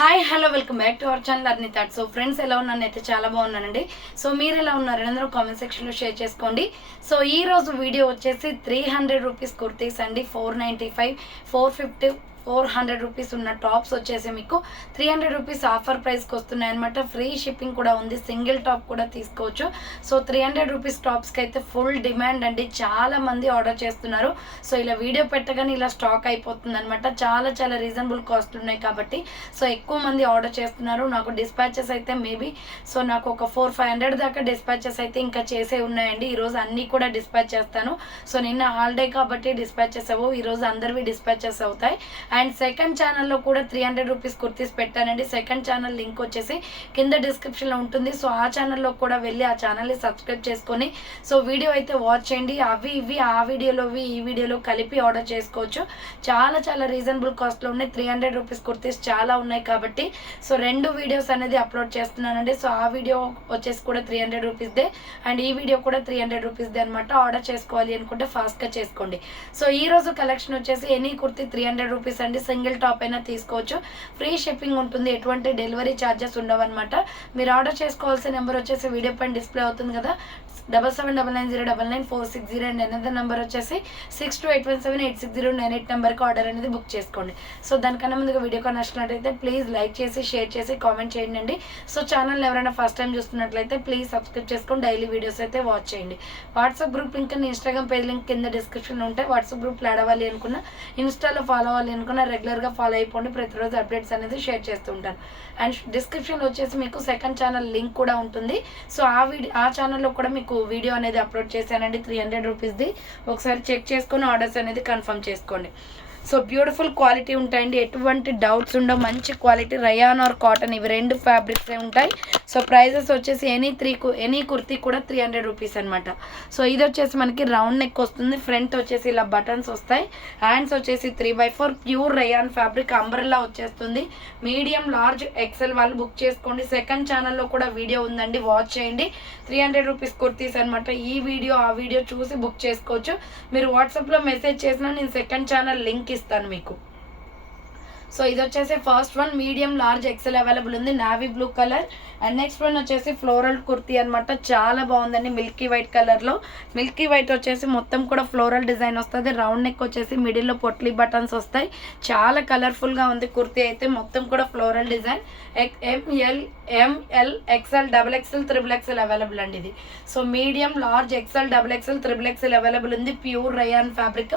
Hi hello welcome back to our channel అర్ని thought. So friends ఎలా ఉన్నాను అయితే చాలా బాగున్నానండి. సో మీరు ఎలా ఉన్నారు అందరూ కామెంట్ సెక్షన్లో షేర్ చేసుకోండి. సో ఈ రోజు వీడియో వచ్చేసి 300 రూపీస్ కుర్తీస్ అండి. 495, 450, 400 రూపీస్ ఉన్న టాప్స్ వచ్చేసి మీకు 300 రూపీస్ ఆఫర్ ప్రైస్కి వస్తున్నాయి అనమాట. ఫ్రీ షిప్పింగ్ కూడా ఉంది, సింగిల్ టాప్ కూడా తీసుకోవచ్చు. సో 300 రూపీస్ టాప్స్కి అయితే ఫుల్ డిమాండ్ అండి, చాలా మంది ఆర్డర్ చేస్తున్నారు. సో ఇలా వీడియో పెట్టగానే ఇలా స్టాక్ అయిపోతుంది అనమాట. చాలా రీజనబుల్ కాస్ట్ ఉన్నాయి కాబట్టి సో ఎక్కువ మంది ఆర్డర్ చేస్తున్నారు. నాకు డిస్పాచెస్ అయితే మేబీ సో నాకు ఒక 400-500 దాకా డిస్పాచెస్ అయితే ఇంకా చేసే ఉన్నాయండి. ఈరోజు అన్నీ కూడా డిస్పాచ్ చేస్తాను. సో నిన్న హాలిడే కాబట్టి డిస్పాచెస్ అవ్వవు, ఈరోజు అందరివి డిస్పాచెస్ అవుతాయి. అండ్ సెకండ్ ఛానల్లో కూడా 300 రూపీస్ కుర్తీస్ పెట్టానండి. సెకండ్ ఛానల్ లింక్ వచ్చేసి కింద డిస్క్రిప్షన్లో ఉంటుంది. సో ఆ ఛానల్లో కూడా వెళ్ళి ఆ ఛానల్ని సబ్స్క్రైబ్ చేసుకొని సో వీడియో అయితే వాచ్ చేయండి. అవి ఇవి ఆ వీడియోలోవి ఈ వీడియోలో కలిపి ఆర్డర్ చేసుకోవచ్చు. చాలా రీజనబుల్ కాస్ట్లో ఉన్నాయి. 300 రూపీస్ కుర్తీస్ చాలా ఉన్నాయి కాబట్టి సో 2 వీడియోస్ అనేది అప్లోడ్ చేస్తున్నానండి. సో ఆ వీడియో వచ్చేసి కూడా 300 రూపీస్దే అండ్ ఈ వీడియో కూడా 300 రూపీస్దే అనమాట. ఆర్డర్ చేసుకోవాలి అనుకుంటే ఫాస్ట్గా చేసుకోండి. సో ఈ రోజు కలెక్షన్ వచ్చేసి ఎనీ కుర్తీ 300 రూపీస్ అండి. సింగిల్ టాప్ అయినా తీసుకోవచ్చు, ఫ్రీ షిప్పింగ్ ఉంటుంది, ఎటువంటి డెలివరీ ఛార్జెస్ ఉండవు అనమాట. మీరు ఆర్డర్ చేసుకోవాల్సిన నెంబర్ వచ్చేసి వీడియో పైన డిస్ప్లే అవుతుంది కదా, 7799099460 అండ్ అనదర్ నెంబర్ వచ్చేసి 6281786098 నెంబర్కి ఆర్డర్ అనేది బుక్ చేసుకోండి. సో దానికన్నా ముందుగా వీడియో కానీ నచ్చినట్లయితే ప్లీజ్ లైక్ చేసి షేర్ చేసి కామెంట్ చేయండి. సో ఛానల్ ఎవరైనా ఫస్ట్ టైం చూస్తున్నట్లయితే ప్లీజ్ సబ్స్క్రైబ్ చేసుకొని డైలీ వీడియోస్ అయితే వాచ్ చేయండి. WhatsApp group link and Instagram page link కింద డిస్క్రిప్షన్లో ఉంటాయి. వాట్సాప్ గ్రూప్లో యాడ్ అవ్వాలి అనుకున్నా, ఇన్స్టాలో ఫాలో అవ్వాలి అనుకున్నా రెగ్యులర్గా ఫాలో అయిపోండి. ప్రతిరోజు అప్డేట్స్ అనేది షేర్ చేస్తూ ఉంటాను. అండ్ డిస్క్రిప్షన్లో వచ్చేసి మీకు సెకండ్ ఛానల్ లింక్ కూడా ఉంటుంది. సో ఆ ఛానల్లో కూడా మీకు వీడియో అనేది అప్లోడ్ చేశానండి 300 రూపీస్ది. ఒకసారి చెక్ చేసుకొని ఆర్డర్స్ అనేది కన్ఫర్మ్ చేసుకోండి. సో బ్యూటిఫుల్ క్వాలిటీ ఉంటాయండి, ఎటువంటి డౌట్స్ ఉండవు. మంచి క్వాలిటీ రయాన్ ఆర్ కాటన్ ఇవి 2 ఫ్యాబ్రిక్సే ఉంటాయి. సో ప్రైజెస్ వచ్చేసి ఎనీ కుర్తీ కూడా 300 రూపీస్ అనమాట. సో ఇది వచ్చేసి మనకి రౌండ్ నెక్ వస్తుంది, ఫ్రంట్ వచ్చేసి ఇలా బటన్స్ వస్తాయి, హ్యాండ్స్ వచ్చేసి 3/4 ప్యూర్ రయాన్ ఫ్యాబ్రిక్ అంబ్రెల్లా వచ్చేస్తుంది. మీడియం లార్జ్ ఎక్సెల్ వాళ్ళు బుక్ చేసుకోండి. సెకండ్ ఛానల్లో కూడా వీడియో ఉందండి, వాచ్ చేయండి. 300 రూపీస్ కుర్తీస్ అనమాట. ఈ వీడియో ఆ వీడియో చూసి బుక్ చేసుకోవచ్చు. మీరు వాట్సాప్లో మెసేజ్ చేసినా నేను సెకండ్ ఛానల్ లింక్ ఇస్తాను మీకు. సో ఇది వచ్చేసి first one medium large XL available ఉంది, navy blue colour. And next one వచ్చేసి ఫ్లోరల్ కుర్తీ అనమాట. చాలా బాగుందండి, మిల్కీ వైట్ కలర్లో. మిల్కీ వైట్ వచ్చేసి మొత్తం కూడా ఫ్లోరల్ డిజైన్ వస్తుంది. రౌండ్ నెక్ వచ్చేసి మిడిల్లో పొట్లీ బటన్స్ వస్తాయి. చాలా కలర్ఫుల్గా ఉంది కుర్తీ అయితే, మొత్తం కూడా floral design. ML XL XXL XXL available అండి ఇది. So medium large XL XXL XXL available ఉంది. Pure rayon fabric,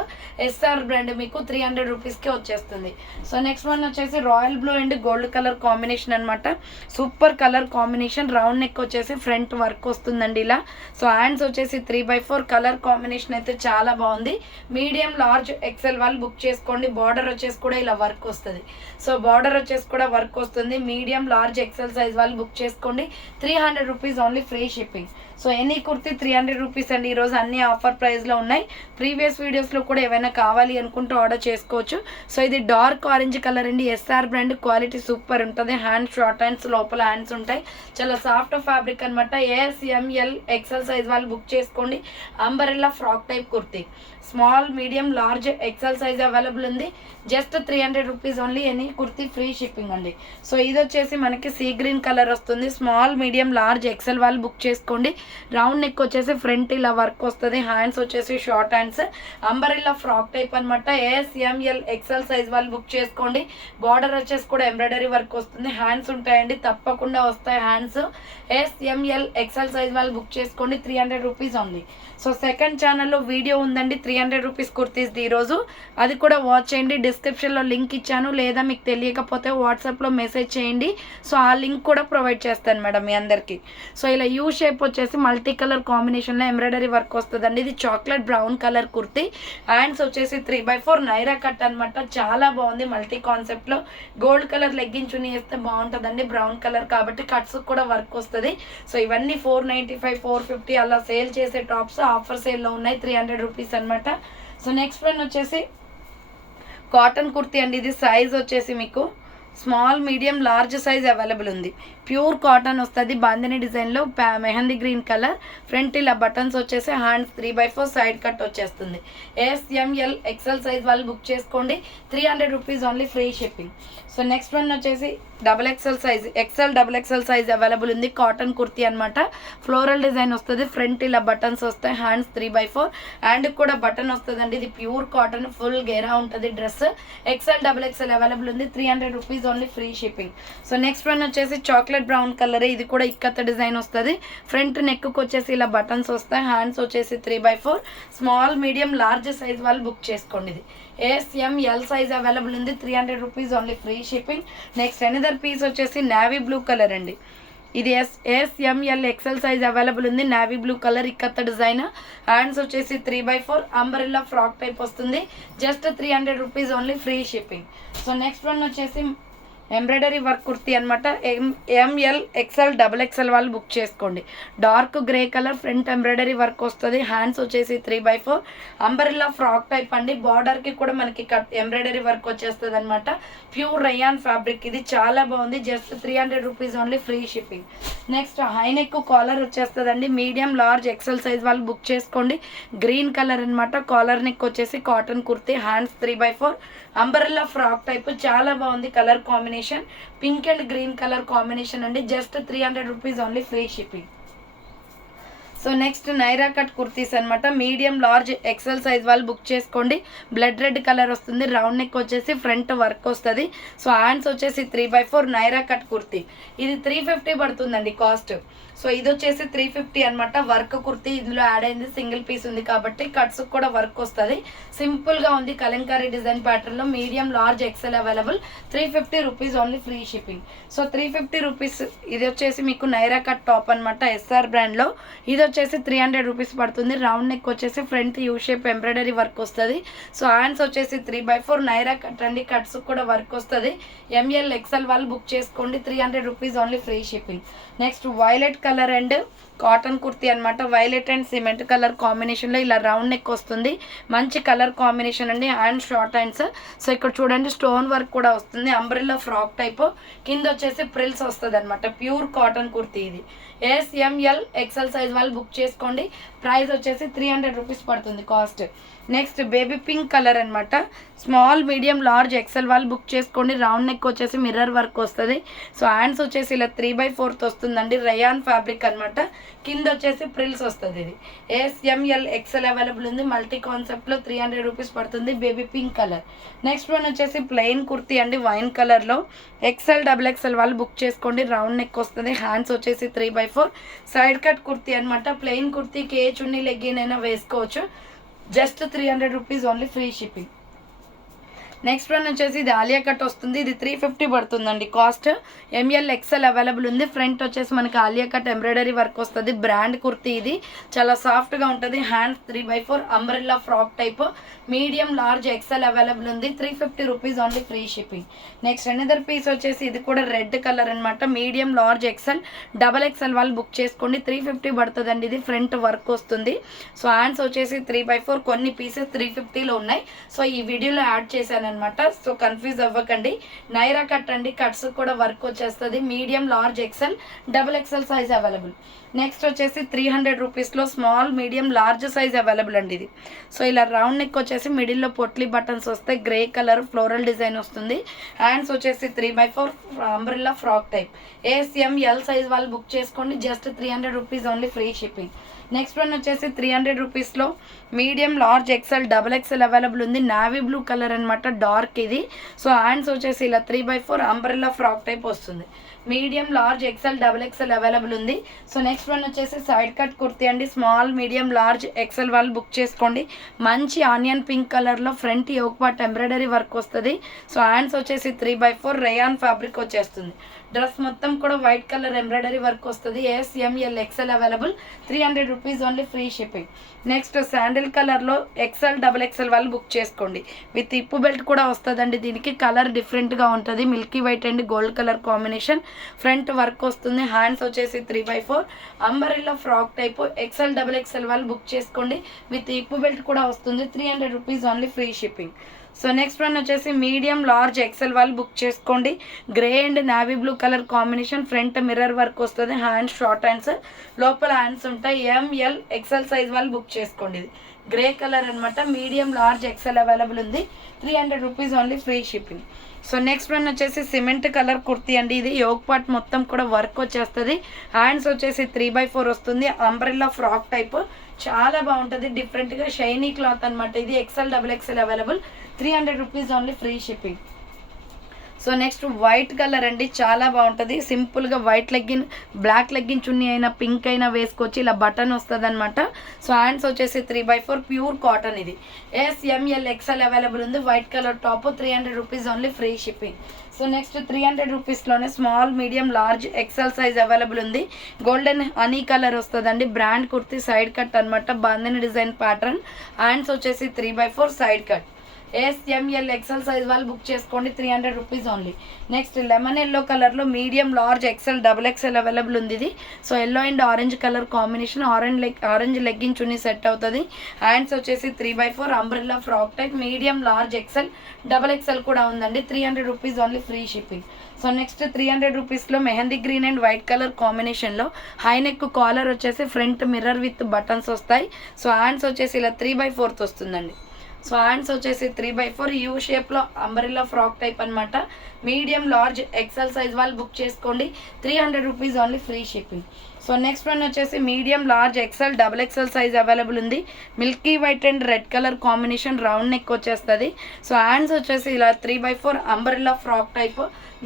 SR brand మీకు 300 రూపీస్కే వచ్చేస్తుంది. సో నెక్స్ట్ వన్ వచ్చేసి royal blue and gold colour combination అనమాట. Super colour combination. Round neck వచ్చేసి front work వస్తుందండి ఇలా. సో హ్యాండ్స్ వచ్చేసి 3/4 కలర్ కాంబినేషన్ అయితే చాలా బాగుంది. మీడియం లార్జ్ XL వాళ్ళు బుక్ చేసుకోండి. బార్డర్ వచ్చేసి కూడా ఇలా వర్క్ వస్తుంది. సో బార్డర్ వచ్చేసి కూడా వర్క్ వస్తుంది. మీడియం లార్జ్ XL సైజ్ వాళ్ళు బుక్ చేసుకోండి. 300 rupees only, free shipping. So any kurti 300 rupees అండి. ఈరోజు అన్ని ఆఫర్ ప్రైస్లో ఉన్నాయి. ప్రీవియస్ వీడియోస్లో కూడా ఏమైనా కావాలి అనుకుంటూ ఆర్డర్ చేసుకోవచ్చు. సో ఇది డార్క్ ఆరెంజ్ కలర్ అండి, SR బ్రాండ్. క్వాలిటీ సూపర్ ఉంటుంది. హ్యాండ్స్ షార్ట్ హ్యాండ్స్, లోపల హ్యాండ్స్ ఉంటాయి. చాలా సాఫ్ట్ ఫ్యాబ్రిక్ అనమాట. AS ML XL సైజ్ వాళ్ళు బుక్ చేసుకోండి. Umbrella frock type kurti. Small medium large XL size available ఉంది. Just 300 rupees only, any kurti free shipping అండి. సో ఇది వచ్చేసి మనకి సీ గ్రీన్ కలర్ వస్తుంది. స్మాల్ మీడియం లార్జ్ XL వాళ్ళు బుక్ చేసుకోండి. రౌండ్ నెక్ వచ్చేసి ఫ్రంట్ ఇలా వర్క్ వస్తుంది. హ్యాండ్స్ వచ్చేసి short hands, umbrella frock type అనమాట. AS ML XL సైజ్ వాళ్ళు బుక్ చేసుకోండి. బార్డర్ వచ్చేసి కూడా ఎంబ్రాయిడరీ వర్క్ వస్తుంది. హ్యాండ్స్ ఉంటాయండి, తప్పకుండా వస్తాయి hands. AS ML XL size వాళ్ళు బుక్ చేసుకోండి. 300 రూపీస్ ఓన్లీ. సో సెకండ్ ఛానల్లో వీడియో ఉందండి 300 రూపీస్ కుర్తీస్ది ఈరోజు, అది కూడా వాచ్ చేయండి. డిస్క్రిప్షన్లో లింక్ ఇచ్చాను, లేదా మీకు తెలియకపోతే వాట్సాప్లో మెసేజ్ చేయండి. సో ఆ లింక్ కూడా ప్రొవైడ్ చేస్తాను మేడం మీ అందరికీ. సో ఇలా యూ షేప్ వచ్చేసి మల్టీ కలర్ కాంబినేషన్లో ఎంబ్రాయిడరీ వర్క్ వస్తుందండి. ఇది chocolate brown colour kurti. Hands వచ్చేసి 3/4 నైరా కట్ అనమాట. చాలా బాగుంది, మల్టీ కాన్సెప్ట్లో. గోల్డ్ కలర్ లెగ్గిన్ చున్నీ వేస్తే బాగుంటుందండి, బ్రౌన్ కలర్ కాబట్టి కట్స్ కూడా వర్క్ వస్తుంది. సో ఇవన్నీ 495, 450 అలా సేల్ చేసే టాప్స్ ఆఫర్ సేల్లో ఉన్నాయి. 300 రూపీస్ అనమాట. సో నెక్స్ట్ వన్ వచ్చేసి కాటన్ కుర్తీ అండి. ఇది సైజ్ వచ్చేసి మీకు small medium large size available ఉంది. ప్యూర్ కాటన్ వస్తుంది. బాందిని డిజైన్లో మెహందీ గ్రీన్ కలర్. ఫ్రంట్ ఇలా బటన్స్ వచ్చేసి హ్యాండ్స్ 3/4 సైడ్ కట్ వచ్చేస్తుంది. AS ML XL సైజ్ వాళ్ళు బుక్ చేసుకోండి. 300 rupees only, free shipping. So next one వచ్చేసి XL సైజ్ అవైలబుల్ ఉంది. కాటన్ కుర్తీ అనమాట. ఫ్లోరల్ డిజైన్ వస్తుంది. ఫ్రంట్ ఇలా బటన్స్ వస్తాయి. హ్యాండ్స్ 3/4 అండ్ కూడా బటన్ వస్తుందండి. ఇది ప్యూర్ కాటన్, ఫుల్ గేరా ఉంటుంది డ్రెస్. XL అవైలబుల్ ఉంది. 300 rupees only, free shipping. So next one వచ్చేసి చాక్లెట్ బ్రౌన్ కలర్. ఇది కూడా ఇక్కత్త డిజైన్ వస్తుంది. ఫ్రంట్ నెక్ వచ్చేసి ఇలా బటన్స్ వస్తాయి. హ్యాండ్స్ వచ్చేసి 3/4. స్మాల్, మీడియం, లార్జ్ సైజ్ వాళ్ళు బుక్ చేసుకోండి. ఇది SML సైజ్ అవైలబుల్ ఉంది. 300 rupees only, free shipping. Next another piece వచ్చేసి నావీ బ్లూ కలర్ అండి. ఇది SML XL సైజ్ అవైలబుల్ ఉంది. Navy blue colour ikat design. Hands వచ్చేసి 3/4. అంబ్రెల్లా ఫ్రాక్ టైప్ వస్తుంది. Just 300 rupees only, free shipping. So next one వచ్చేసి embroidery work kurti అనమాట. ML XL XXL వాళ్ళు book చేసుకోండి. Dark grey colour, front embroidery work వస్తుంది. Hands వచ్చేసి 3/4. Umbrella frock type అండి. బార్డర్కి కూడా మనకి ఎంబ్రాయిడరీ వర్క్ వచ్చేస్తుంది అనమాట. Pure rayon fabric. ఇది చాలా బాగుంది. Just 300 rupees only, free shipping. Next high neck collar వచ్చేస్తుందండి. మీడియం, లార్జ్, XL సైజ్ వాళ్ళు బుక్ చేసుకోండి. గ్రీన్ కలర్ అనమాట. కాలర్ నెక్ వచ్చేసి cotton kurti. Hands 3/4. Umbrella frock type చాలా బాగుంది. Colour combination pink and green colour combination అండి. Just 300 rupees only, free shipping. So next Naira cut kurtis అనమాట. Medium, large, XL size వాళ్ళు book చేసుకోండి. బ్లడ్ రెడ్ కలర్ వస్తుంది. Round neck వచ్చేసి front work వస్తుంది. So hands వచ్చేసి 3/4. నైరా కట్ కుర్తీ. ఇది 350 పడుతుందండి కాస్ట్. సో ఇది వచ్చేసి 350 అనమాట. వర్క్ కుర్తీ ఇందులో యాడ్ అయింది. సింగిల్ పీస్ ఉంది కాబట్టి కట్స్ కూడా వర్క్ వస్తుంది. సింపుల్గా ఉంది. కలంకారీ డిజైన్ ప్యాటర్న్లో. Medium, large, XL available. 350 rupees only, free shipping. So 350 rupees. ఇది వచ్చేసి మీకు నైరా కట్ టాప్ అనమాట. SR బ్రాండ్లో. ఇది వచ్చేసి 300 రూపీస్ పడుతుంది. రౌండ్ నెక్ వచ్చేసి front U shape embroidery work వస్తుంది. సో హ్యాండ్స్ వచ్చేసి 3/4. నైరా కట్ అండి. కట్స్ కూడా వర్క్ వస్తుంది. ML XL వాళ్ళు బుక్ చేసుకోండి. 300 rupees only, free shipping. Next violet colour and cotton kurti అనమాట. వైలెట్ అండ్ సిమెంట్ కలర్ కాంబినేషన్లో ఇలా రౌండ్ నెక్ వస్తుంది. మంచి కలర్ కాంబినేషన్ అండి. Hand short hands. సో ఇక్కడ చూడండి స్టోన్ వర్క్ కూడా వస్తుంది. Umbrella frock type. కింద వచ్చేసి ప్రిల్స్ వస్తుంది అనమాట. Pure cotton kurti. ఇది SML XL సైజ్ వాళ్ళు బుక్ చేసుకోండి. ప్రైస్ వచ్చేసి 300 రూపీస్ పడుతుంది cost. Next baby pink colour అనమాట. స్మాల్, మీడియం, లార్జ్, XL వాళ్ళు బుక్ చేసుకోండి. రౌండ్ నెక్ వచ్చేసి మిర్రర్ వర్క్ వస్తుంది. సో హ్యాండ్స్ వచ్చేసి ఇలా 3/4 వస్తుందండి. రయాన్ ఫ్యాబ్రిక్ అనమాట. కింద వచ్చేసి ప్రిల్స్ వస్తుంది. ఇది SML XL అవైలబుల్ ఉంది. మల్టీ కాన్సెప్ట్లో 300 రూపీస్ పడుతుంది. Baby pink colour. Next one వచ్చేసి ప్లెయిన్ కుర్తీ అండి. వైన్ కలర్లో. XL XXL వాళ్ళు బుక్ చేసుకోండి. రౌండ్ నెక్ వస్తుంది. హ్యాండ్స్ వచ్చేసి 3/4. సైడ్ కట్ కుర్తీ అనమాట. ప్లెయిన్ కుర్తీకి ఏ చున్నీ లెగ్గిన్ అయినా వేసుకోవచ్చు. Just 300 rupees only, free shipping. Next one వచ్చేసి ఇది ఆలియా కట్ వస్తుంది. ఇది 350 పడుతుందండి కాస్ట్. ML XL అవైలబుల్ ఉంది. ఫ్రంట్ వచ్చేసి మనకి ఆలియా కట్ ఎంబ్రాయిడరీ వర్క్ వస్తుంది. బ్రాండ్ కుర్తీ. ఇది చాలా సాఫ్ట్గా ఉంటుంది. Hands 3/4. Umbrella frock type. Medium, large, XL available ఉంది. 350 rupees only, free shipping. Next another piece వచ్చేసి ఇది కూడా రెడ్ కలర్ అనమాట. మీడియం, లార్జ్, XL XXL వాళ్ళు బుక్ చేసుకోండి. 350 పడుతుందండి. ఇది ఫ్రంట్ వర్క్ వస్తుంది. సో హ్యాండ్స్ వచ్చేసి 3/4. కొన్ని పీసెస్ 350లో ఉన్నాయి. సో ఈ వీడియోలో యాడ్ చేశాను అనమాట. సో కన్ఫ్యూజ్ అవ్వకండి. నైరా కట్ అండి. కట్స్ కూడా వర్క్ వచ్చేస్తుంది. Medium, large, XL XXL size available. Next వచ్చేసి 300 రూపీస్లో small, medium, large size available అండి. ఇది సో ఇలా రౌండ్ నెక్ వచ్చేసి మిడిల్లో పొట్లీ బటన్స్ వస్తాయి. గ్రే కలర్ ఫ్లోరల్ డిజైన్ వస్తుంది. హ్యాండ్స్ వచ్చేసి 3/4. Umbrella frock type. SML size వాళ్ళు బుక్ చేసుకోండి. Just 300 rupees only, free shipping. Next one వచ్చేసి 300 రూపీస్లో medium, large, XL XXL available ఉంది. నావీ బ్లూ కలర్ అనమాట. డార్క్ ఇది. సో హ్యాండ్స్ వచ్చేసి ఇలా 3/4. అంబ్రెల్లా ఫ్రాక్ టైప్ వస్తుంది. Medium, large, XL XXL available ఉంది. సో నెక్స్ట్ వన్ వచ్చేసి సైడ్ కట్ కుర్తీ అండి. స్మాల్, మీడియం, లార్జ్, XL వాళ్ళు బుక్ చేసుకోండి. మంచి ఆనియన్ పింక్ కలర్లో front yoke part embroidery work వస్తుంది. సో హ్యాండ్స్ వచ్చేసి 3/4. రేయాన్ ఫ్యాబ్రిక్ వచ్చేస్తుంది. డ్రెస్ మొత్తం కూడా వైట్ కలర్ ఎంబ్రాయిడరీ వర్క్ వస్తుంది. SML XL available. 300 rupees only, free shipping. Next sandal కలర్లో XL XXL వాళ్ళు బుక్ చేసుకోండి. విత్ ఇప్పు బెల్ట్ కూడా వస్తుందండి. దీనికి కలర్ డిఫరెంట్గా ఉంటుంది. Milky white and gold colour combination. Front work వస్తుంది. హ్యాండ్స్ వచ్చేసి 3/4. Umbrella frock type. XL XXL వాళ్ళు బుక్ చేసుకోండి. విత్ ఇప్పు బెల్ట్ కూడా వస్తుంది. 300 rupees only, free shipping. So next one వచ్చేసి మీడియం, లార్జ్, XL వాళ్ళు బుక్ చేసుకోండి. Grey and navy blue colour combination. Front mirror work వస్తుంది. Hands short hands. లోపల హ్యాండ్స్ ఉంటాయి. ML XL సైజ్ వాళ్ళు బుక్ చేసుకోండి. ఇది గ్రే కలర్ అనమాట. మీడియం, లార్జ్, XL అవైలబుల్ ఉంది. 300 rupees only, free shipping. So next one వచ్చేసి సిమెంట్ కలర్ కుర్తీ అండి. ఇది యోగ్ పార్ట్ మొత్తం కూడా వర్క్ వచ్చేస్తుంది. హ్యాండ్స్ వచ్చేసి 3/4 వస్తుంది. అంబ్రెల్లా ఫ్రాక్ టైప్ చాలా బాగుంటుంది. డిఫరెంట్గా షైనీ క్లాత్ అనమాట. ఇది XL XXL available. 300 rupees only, free shipping. So next white colour అండి, చాలా బాగుంటుంది. సింపుల్గా వైట్ లెగ్గిన్, బ్లాక్ లెగ్గిన్ చున్నీ అయినా పింక్ అయినా వేసుకోవచ్చు. ఇలా బటన్ వస్తుంది అనమాట. సో హ్యాండ్స్ వచ్చేసి 3/4 ప్యూర్ కాటన్. ఇది SML XL అవైలబుల్ ఉంది. White colour top, 300 rupees only, free shipping. So next 300 రూపీస్లోనే small, medium, large, XL size available ఉంది. గోల్డెన్ హనీ కలర్ వస్తుందండి. బ్రాండ్ కుర్తీ, సైడ్ కట్ అనమాట. Bandhani design pattern. హ్యాండ్స్ వచ్చేసి 3/4 side cut. SML XL size వాళ్ళు book చేసుకోండి, 300 rupees only. Next lemon yellow కలర్లో medium, large, XL XXL available ఉంది. ఇది so yellow and orange colour combination. Orange legging chunni set అవుతుంది. Hands వచ్చేసి 3/4 umbrella frock type. Medium, large, XL XXL కూడా ఉందండి. 300 rupees only, free shipping. So next 300 రూపీస్లో mehndi green and white colour కాంబినేషన్లో high neck collar వచ్చేసి front mirror with buttons వస్తాయి. So hands వచ్చేసి ఇలా 3/4 వస్తుందండి. సో హ్యాండ్స్ వచ్చేసి 3/4 యూ షేప్లో అంబ్రెల్లా ఫ్రాక్ టైప్ అనమాట. మీడియం, లార్జ్, XL సైజ్ వాళ్ళు బుక్ చేసుకోండి, 300 rupees only, free shipping. So next one వచ్చేసి medium, large, XL XXL size available ఉంది. Milky white and red colour combination, round neck వచ్చేస్తుంది. So hands వచ్చేసి ఇలా 3/4 umbrella frock type.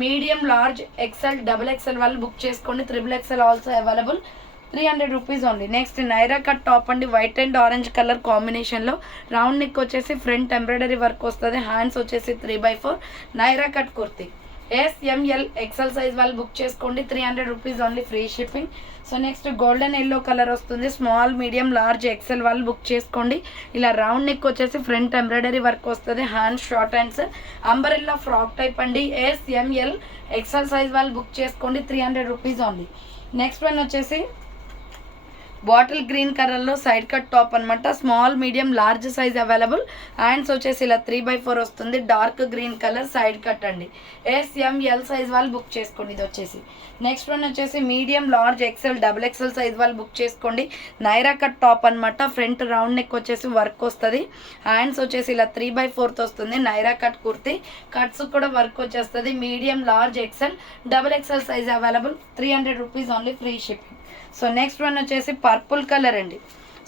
Medium, large, XL XXL వాళ్ళు book చేసుకోండి, XXL also available, 300 rupees only. Next Naira cut top అండి. White and orange colour కాంబినేషన్లో round neck వచ్చేసి front embroidery work వస్తుంది. Hands వచ్చేసి 3/4 Naira cut kurti. SML XL size వాళ్ళు బుక్ చేసుకోండి, 300 rupees only, free shipping. So next golden yellow colour వస్తుంది. Small, medium, large, XL వాళ్ళు book చేసుకోండి. ఇలా రౌండ్ నెక్ వచ్చేసి ఫ్రంట్ ఎంబ్రాయిడరీ వర్క్ వస్తుంది. Hands short hands, umbrella frock type అండి. SML XL సైజ్ వాళ్ళు బుక్ చేసుకోండి, 300 రూపీస్ ఓన్లీ. నెక్స్ట్ వన్ వచ్చేసి బాటిల్ గ్రీన్ కలర్లో సైడ్ కట్ టాప్ అనమాట. Small, medium, large size available. Hands వచ్చేసి ఇలా 3/4 వస్తుంది. Dark green colour side cut అండి. SML సైజ్ వాళ్ళు బుక్ చేసుకోండి. ఇది వచ్చేసి నెక్స్ట్ వన్ వచ్చేసి medium, large, XL XXL size వాళ్ళు బుక్ చేసుకోండి. నైరా కట్ టాప్ అనమాట. ఫ్రంట్ రౌండ్ నెక్ వచ్చేసి వర్క్ వస్తుంది. హ్యాండ్స్ వచ్చేసి ఇలా 3/4 వస్తుంది. నైరా కట్ కుర్తీ, కట్స్ కూడా వర్క్ వచ్చేస్తుంది. Medium, large, XL XXL size available, 300 rupees only, free shipping. So next one వచ్చేసి పర్పుల్ కలర్ అండి.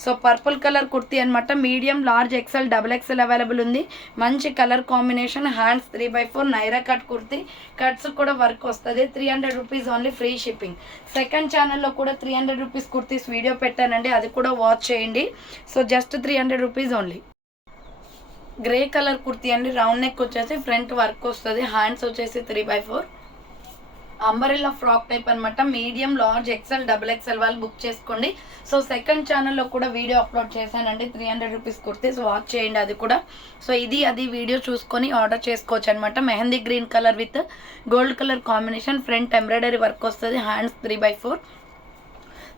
సో పర్పుల్ కలర్ కుర్తీ అనమాట. Medium, large, XL XXL available ఉంది. మంచి colour combination. Hands 3/4 Naira cut kurti, cuts కూడా work వస్తుంది, 300 rupees only, free shipping. Second ఛానల్లో కూడా 300 rupees kurtis video పెట్టానండి, అది కూడా వాచ్ చేయండి. So just 300 rupees only. Grey colour kurti అండి. రౌండ్ నెక్ వచ్చేసి ఫ్రంట్ వర్క్ వస్తుంది. హ్యాండ్స్ వచ్చేసి 3/4 అంబరెల్లా ఫ్రాక్ టైప్ అనమాట. మీడియం, లార్జ్, XL XXL వాళ్ళు బుక్ చేసుకోండి. సో సెకండ్ ఛానల్లో కూడా వీడియో అప్లోడ్ చేశానండి, 300 రూపీస్ కుర్తీస్, వాచ్ చేయండి అది కూడా. సో అది వీడియో చూసుకొని ఆర్డర్ చేసుకోవచ్చు అనమాట. Mehndi green colour with gold colour combination, front embroidery work వస్తుంది. హ్యాండ్స్ 3/4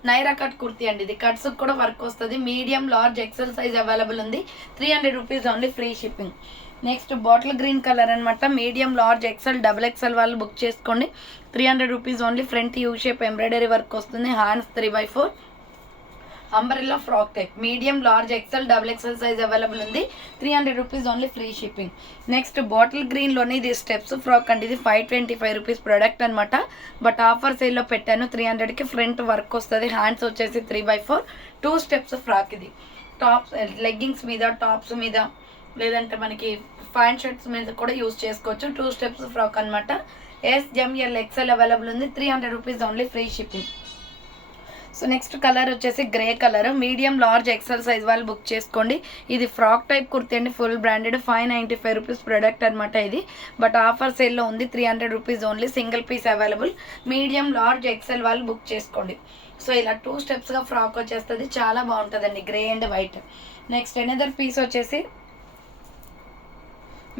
నైరా కట్ కుర్తీ అండి. ఇది కట్స్ కూడా వర్క్ వస్తుంది. Medium, large, XL size available ఉంది, 300 rupees only, free shipping. Next bottle green colour అనమాట. మీడియం, లార్జ్, XL XXL వాళ్ళు బుక్ చేసుకోండి, 300 rupees only. Front U shape embroidery work వస్తుంది. Hands 3/4 umbrella frock type. Medium, large, XL XXL size available ఉంది, 300 rupees only, free shipping. Next bottle గ్రీన్లోనే ఇది steps frock అండి. ఇది 525 rupees product అనమాట. But offer సేల్లో పెట్టాను, 300కి ఫ్రంట్ వర్క్ వస్తుంది. హ్యాండ్స్ వచ్చేసి 3/4 2 స్టెప్స్ ఫ్రాక్. ఇది టాప్స్, లెగ్గింగ్స్ మీద, టాప్స్ మీద, లేదంటే మనకి ప్యాంట్ షర్ట్స్ మీద కూడా యూజ్ చేసుకోవచ్చు. 2 స్టెప్స్ ఫ్రాక్ అనమాట. SML XL అవైలబుల్ ఉంది, 300 rupees only, free shipping. So next colour వచ్చేసి grey colour. Medium, large, XL size వాళ్ళు బుక్ చేసుకోండి. ఇది ఫ్రాక్ టైప్ కుర్తీ అండి, ఫుల్ బ్రాండెడ్. 595 రూపీస్ ప్రోడక్ట్ అనమాట ఇది. బట్ ఆఫర్ సేల్లో ఉంది, 300 rupees only, single piece available. Medium, large, XL వాళ్ళు బుక్ చేసుకోండి. సో ఇలా 2 స్టెప్స్గా ఫ్రాక్ వచ్చేస్తుంది, చాలా బాగుంటుందండి, grey and white. Next another piece వచ్చేసి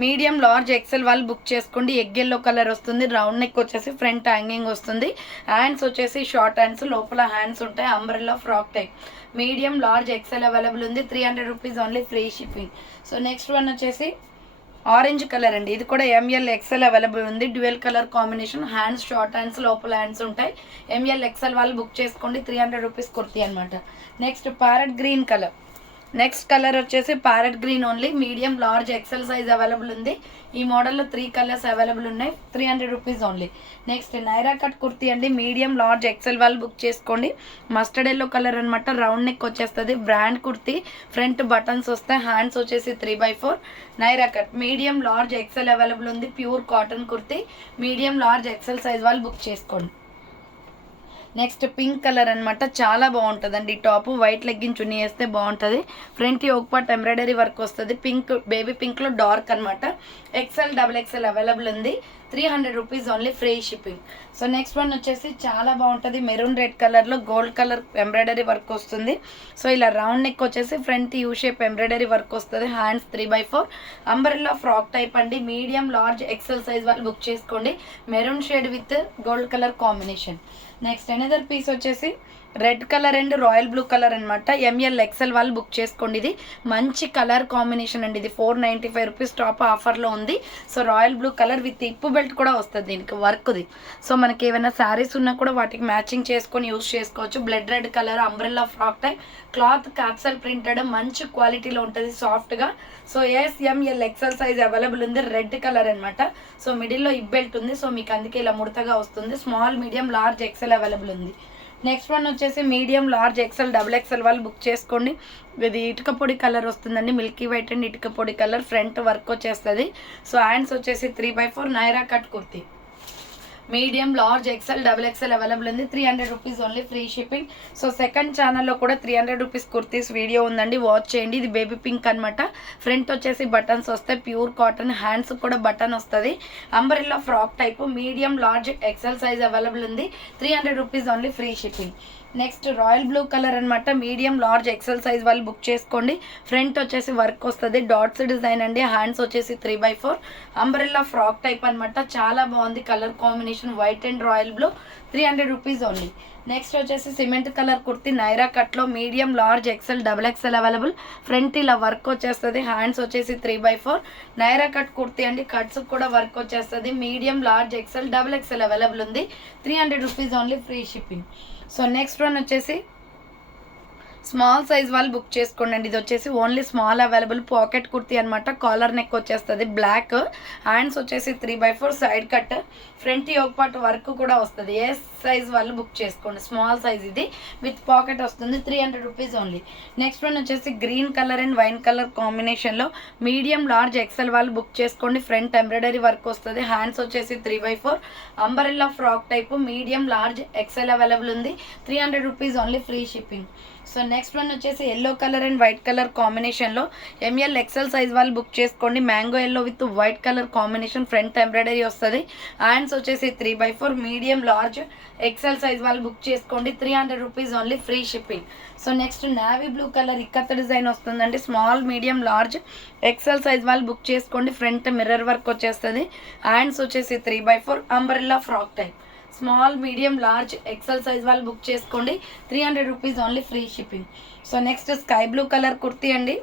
మీడియం, లార్జ్, XL వాళ్ళు బుక్ చేసుకోండి. ఎగ్ ఎల్లో కలర్ వస్తుంది. రౌండ్ నెక్ వచ్చేసి ఫ్రంట్ హ్యాంగింగ్ వస్తుంది. హ్యాండ్స్ వచ్చేసి షార్ట్ హ్యాండ్స్, లోపల హ్యాండ్స్ ఉంటాయి. Umbrella frock type. Medium, large, XL available ఉంది, 300 rupees only, free shipping. So next one వచ్చేసి ఆరెంజ్ కలర్ అండి. ఇది కూడా ML XL అవైలబుల్ ఉంది. Dual colour combination. Hands short hands, లోపల హ్యాండ్స్ ఉంటాయి. ML XL వాళ్ళు బుక్ చేసుకోండి, 300 రూపీస్ కుర్తీ అనమాట. Next parrot green colour. Next colour వచ్చేసి parrot green only, medium large XL size available ఉంది. ఈ మోడల్లో 3 కలర్స్ అవైలబుల్ ఉన్నాయి, 300 rupees only. Next Naira cut kurti అండి, మీడియం లార్జ్ ఎక్సెల్ వాళ్ళు బుక్ చేసుకోండి. మస్టర్డ్ ఎల్లో కలర్ అనమాట, రౌండ్ నెక్ వచ్చేస్తుంది. బ్రాండ్ కుర్తీ, ఫ్రంట్ బటన్స్ వస్తాయి, హ్యాండ్స్ వచ్చేసి 3/4. Naira cut medium large XL available ఉంది. Pure cotton kurti, medium large XL size వాళ్ళు బుక్ చేసుకోండి. నెక్స్ట్ పింక్ కలర్ అనమాట, చాలా బాగుంటుందండి. టాప్ వైట్ లెగ్గిన్ చున్నీ వేస్తే బాగుంటుంది. Front yoke part embroidery work వస్తుంది. పింక్, బేబీ పింక్లో డార్క్ అనమాట. ఎక్సెల్ XXL అవైలబుల్ ఉంది. 300 rupees only, free shipping. So next one వచ్చేసి చాలా బాగుంటుంది. మెరూన్ రెడ్ కలర్లో గోల్డ్ కలర్ ఎంబ్రాయిడరీ వర్క్ వస్తుంది. సో ఇలా రౌండ్ నెక్ వచ్చేసి front U shape embroidery work వస్తుంది. హ్యాండ్స్ 3/4. అంబ్రెల్లా ఫ్రాక్ టైప్ అండి, మీడియం లార్జ్ ఎక్సెల్ సైజ్ వాళ్ళు బుక్ చేసుకోండి. Maroon shade with gold colour combination. Next another piece వచ్చేసి red colour and royal blue colour అనమాట. ML XL వాళ్ళు book చేసుకోండి. ఇది మంచి కలర్ కాంబినేషన్ అండి. ఇది 495 రూపీస్ టాప్ ఆఫర్లో ఉంది. So royal blue colour with ఇప్పు బెల్ట్ కూడా వస్తుంది దీనికి వర్క్ది. సో మనకి ఏమైనా శారీస్ ఉన్నా కూడా వాటికి మ్యాచింగ్ చేసుకొని యూజ్ చేసుకోవచ్చు. Blood red colour umbrella frock type, cloth capsule printed, మంచి క్వాలిటీలో ఉంటుంది సాఫ్ట్గా. So ML XL size available ఉంది. రెడ్ కలర్ అనమాట. సో మిడిల్లో ఇప్ బెల్ట్ ఉంది. సో మీకు అందుకే ఇలా ముడతగా వస్తుంది. Small, medium, large XL available ఉంది. నెక్స్ట్ వన్ వచ్చేసి మీడియం లార్జ్ ఎక్సెల్ XXL వాళ్ళు బుక్ చేసుకోండి. ఇది ఇటుక పొడి కలర్ వస్తుందండి, మిల్కీ వైట్ అండ్ ఇటుక పొడి కలర్. ఫ్రంట్ వర్క్ వచ్చేస్తుంది. సో హ్యాండ్స్ వచ్చేసి 3/4. Naira cut kurti, medium large XL XXL available ఉంది. 300 rupees only, free shipping. So second ఛానల్లో కూడా 300 రూపీస్ కుర్తీస్ వీడియో ఉందండి, వాచ్ చేయండి. ఇది బేబీ పింక్ అనమాట. ఫ్రంట్ వచ్చేసి బటన్స్ వస్తాయి, ప్యూర్ కాటన్. హ్యాండ్స్ కూడా బటన్ వస్తుంది. Umbrella frock type, medium large XL size available ఉంది. 300 rupees only, free shipping. Next royal blue colour అనమాట, మీడియం లార్జ్ ఎక్సెల్ సైజ్ వాళ్ళు బుక్ చేసుకోండి. ఫ్రంట్ వచ్చేసి వర్క్ వస్తుంది, డాట్స్ డిజైన్ అండి. హ్యాండ్స్ వచ్చేసి 3/4. అంబ్రెల్లా ఫ్రాక్ టైప్ అనమాట, చాలా బాగుంది colour combination, white and royal blue. 300 rupees only. Next వచ్చేసి సిమెంట్ కలర్ కుర్తీ, నైరా కట్లో, medium large XL XXL available. Front ఇలా వర్క్ వచ్చేస్తుంది. హ్యాండ్స్ వచ్చేసి 3/4. నైరా కట్ కుర్తీ అండి, కట్స్ కూడా వర్క్ వచ్చేస్తుంది. Medium large XL XXL available ఉంది. 300 rupees only, free shipping. So next one వచ్చేసి స్మాల్ సైజ్ వాళ్ళు బుక్ చేసుకోండి అండి. ఇది వచ్చేసి only small available. Pocket kurti అనమాట, కాలర్ నెక్ వచ్చేస్తుంది, బ్లాక్. హ్యాండ్స్ వచ్చేసి 3/4. Side cut, front yoke part work కూడా వస్తుంది. ఏ సైజ్ వాళ్ళు బుక్ చేసుకోండి. స్మాల్ సైజ్ ఇది విత్ పాకెట్ వస్తుంది. 300 రూపీస్ ఓన్లీ. నెక్స్ట్ వన్ వచ్చేసి green colour and wine colour కాంబినేషన్లో మీడియం లార్జ్ ఎక్సెల్ వాళ్ళు బుక్ చేసుకోండి. ఫ్రంట్ ఎంబ్రాయిడరీ వర్క్ వస్తుంది. హ్యాండ్స్ వచ్చేసి 3/4. Umbrella frock type, medium large XL available ఉంది. 300 rupees only, free shipping. So next one వచ్చేసి yellow colour and white colour కాంబినేషన్లో ML XL size వాళ్ళు book చేసుకోండి. Mango yellow with white colour combination, front embroidery వస్తుంది. Hands వచ్చేసి 3/4. Medium large XL size వాళ్ళు book చేసుకోండి. 300 rupees only, free shipping. So next navy blue colour ikat design వస్తుందండి. Small, medium, large XL size వాళ్ళు book చేసుకోండి. Front mirror work వచ్చేస్తుంది. Hands వచ్చేసి 3/4. Umbrella frock type, small, medium, large XL size వాళ్ళు book చేసుకోండి. 300 rupees only, free shipping. So next sky blue colour kurti అండి,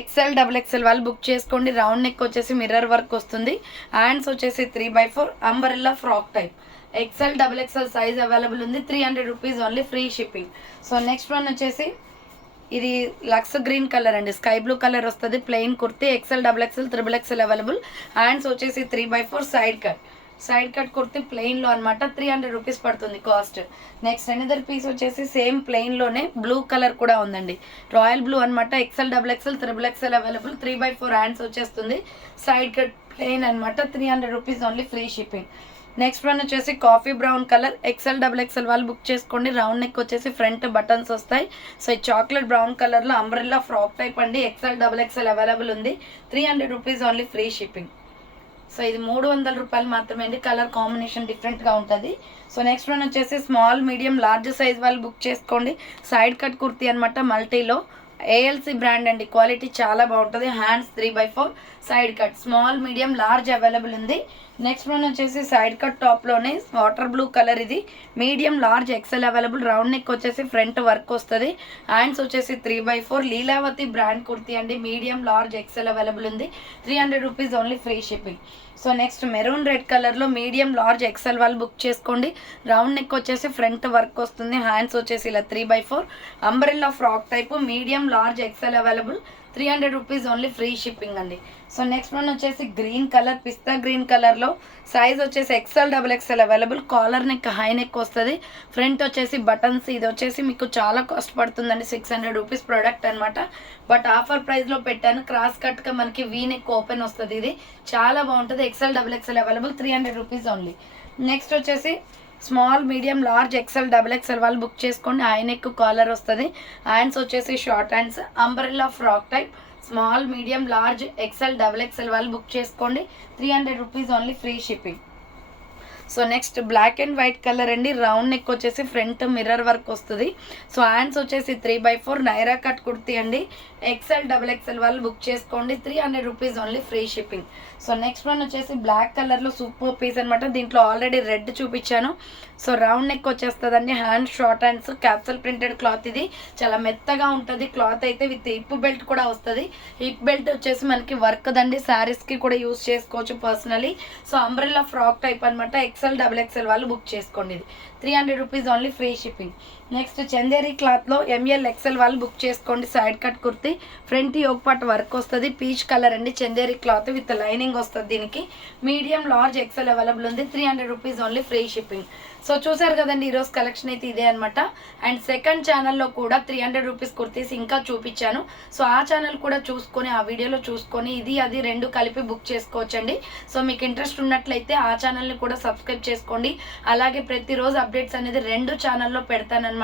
XXL వాళ్ళు book చేసుకోండి. రౌండ్ నెక్ వచ్చేసి మిర్రర్ వర్క్ వస్తుంది. హ్యాండ్స్ వచ్చేసి 3/4. Umbrella frock type, XXL size available ఉంది. 300 rupees only, free shipping. So next one వచ్చేసి ఇది లక్స్ గ్రీన్ కలర్ అండి, స్కై బ్లూ కలర్ వస్తుంది. Plain kurti, XXL available. Hands వచ్చేసి 3/4. సైడ్ కట్ కుర్తీ ప్లెయిన్లో అనమాట. 300 రూపీస్ పడుతుంది కాస్ట్. నెక్స్ట్ అనదర్ పీస్ వచ్చేసి సేమ్ ప్లెయిన్లోనే బ్లూ కలర్ కూడా ఉందండి, రాయల్ బ్లూ అనమాట. XXL available. 3/4 హ్యాండ్స్ వచ్చేస్తుంది. సైడ్ కట్ ప్లెయిన్ అనమాట. 300 rupees only, free shipping. Next one వచ్చేసి కాఫీ బ్రౌన్ కలర్, XXL వాళ్ళు బుక్ చేసుకోండి. రౌండ్ నెక్ వచ్చేసి ఫ్రంట్ బటన్స్ వస్తాయి. సో ఈ చాక్లెట్ బ్రౌన్ కలర్లో అంబ్రెల్లా ఫ్రాక్ టైప్ అండి. XXL అవైలబుల్ ఉంది. 300 rupees only, free shipping. So ఇది 300 రూపాయలు మాత్రమే అండి. కలర్ కాంబినేషన్ డిఫరెంట్గా ఉంటుంది. సో నెక్స్ట్ వన్ వచ్చేసి స్మాల్, మీడియం, లార్జ్ సైజ్ వాళ్ళు బుక్ చేసుకోండి. సైడ్ కట్ కుర్తీ అనమాట, మల్టీలో. ALC బ్రాండ్ అండి, క్వాలిటీ చాలా బాగుంటుంది. Hands 3/4. Side cut, small, medium, large available ఉంది. నెక్స్ట్ వన్ వచ్చేసి సైడ్ కట్ టాప్లోనే వాటర్ బ్లూ కలర్, ఇది medium large XL available. Round neck వచ్చేసి ఫ్రంట్ వర్క్ వస్తుంది. హ్యాండ్స్ వచ్చేసి 3/4. లీలావతి బ్రాండ్ కుర్తీ అండి, మీడియం లార్జ్ XL అవైలబుల్ ఉంది. 300 rupees only, free shipping. So next maroon red కలర్లో మీడియం లార్జ్ ఎక్సెల్ వాళ్ళు బుక్ చేసుకోండి. రౌండ్ నెక్ వచ్చేసి ఫ్రంట్ వర్క్ వస్తుంది, హ్యాండ్స్ వచ్చేసి ఇలా 3/4 umbrella frock type, medium large XL available, 300 rupees only, free shipping అండి. So next one వచ్చేసి green colour, pista green కలర్లో సైజ్ వచ్చేసి XL available, collar neck high neck వస్తుంది, ఫ్రంట్ వచ్చేసి బటన్స్. ఇది వచ్చేసి మీకు చాలా కాస్ట్ పడుతుందండి, 600 రూపీస్ ప్రోడక్ట్ అనమాట. బట్ ఆఫర్ ప్రైస్లో పెట్టాను, క్రాస్ కట్గా మనకి వీ నెక్ ఓపెన్ వస్తుంది. ఇది చాలా బాగుంటుంది, XL available, 300 rupees only. Next వచ్చేసి స్మాల్ మీడియం లార్జ్ XL వాళ్ళు బుక్ చేసుకోండి. హై నెక్ కాలర్ వస్తుంది, హ్యాండ్స్ వచ్చేసి short hands, umbrella frock type, small medium large XL వాళ్ళు బుక్ చేసుకోండి, 300 rupees only, free shipping. So next black and white colour అండి, round neck వచ్చేసి front mirror work వస్తుంది. So hands వచ్చేసి 3/4 Naira cut kurti అండి, XL వాళ్ళు బుక్ చేసుకోండి, 300 rupees only, free shipping. So next one వచ్చేసి బ్లాక్ కలర్లో సూపర్ పీస్ అనమాట. దీంట్లో ఆల్రెడీ రెడ్ చూపించాను. సో రౌండ్ నెక్ వచ్చేస్తుందండి, hand short hands, capsule printed cloth. ఇది చాలా మెత్తగా ఉంటుంది క్లాత్ అయితే, విత్ హిప్ బెల్ట్ కూడా వస్తుంది. హిప్ బెల్ట్ వచ్చేసి మనకి వర్క్ దండి, శారీస్కి కూడా యూస్ చేసుకోవచ్చు personally. So umbrella frock type అనమాట, XL వాళ్ళు బుక్ చేసుకోండి. ఇది 300 rupees only, free shipping. Next Chanderi క్లాత్లో ML XL వాళ్ళు బుక్ చేసుకోండి. Side cut kurti, front yoke part work వస్తుంది, పీచ్ కలర్ అండి, చందేరి క్లాత్ విత్ లైనింగ్ వస్తుంది. దీనికి మీడియం లార్జ్ XL అవైలబుల్ ఉంది, 300 rupees only, free shipping. So చూసారు కదండి, ఈరోజు కలెక్షన్ అయితే ఇదే అనమాట. అండ్ సెకండ్ ఛానల్లో కూడా 300 రూపీస్ కుర్తీస్ ఇంకా చూపించాను. సో ఆ ఛానల్ కూడా చూసుకొని, ఆ వీడియోలో చూసుకొని ఇది అది రెండు కలిపి బుక్ చేసుకోవచ్చండి. సో మీకు ఇంట్రెస్ట్ ఉన్నట్లయితే ఆ ఛానల్ని కూడా సబ్స్క్రైబ్ చేసుకోండి. అలాగే ప్రతిరోజు అప్డేట్స్ అనేది 2 ఛానల్లో పెడతానమాట.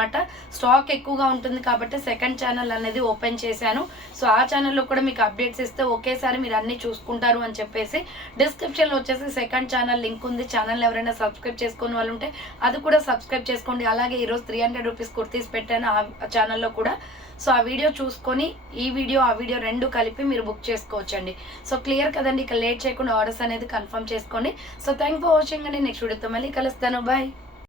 స్టాక్ ఎక్కువగా ఉంటుంది కాబట్టి సెకండ్ ఛానల్ అనేది ఓపెన్ చేశాను. సో ఆ ఛానల్లో కూడా మీకు అప్డేట్స్ ఇస్తే ఒకేసారి మీరు అన్నీ చూసుకుంటారు అని చెప్పేసి డిస్క్రిప్షన్లో వచ్చేసి సెకండ్ ఛానల్ లింక్ ఉంది. ఛానల్ ఎవరైనా సబ్స్క్రైబ్ చేసుకునే వాళ్ళు ఉంటే అది కూడా సబ్స్క్రైబ్ చేసుకోండి. అలాగే ఈరోజు 300 రూపీస్ కుర్తీస్ పెట్టాను ఆ ఛానల్లో కూడా. సో ఆ వీడియో చూసుకొని ఈ వీడియో ఆ వీడియో రెండు కలిపి మీరు బుక్ చేసుకోవచ్చండి. సో క్లియర్ కదండి, ఇక లేట్ చేయకుండా ఆర్డర్స్ అనేది కన్ఫర్మ్ చేసుకోండి. సో థ్యాంక్ ఫర్ వాచింగ్ అండి. నెక్స్ట్ వీడియోతో మళ్ళీ కలుస్తాను. బాయ్.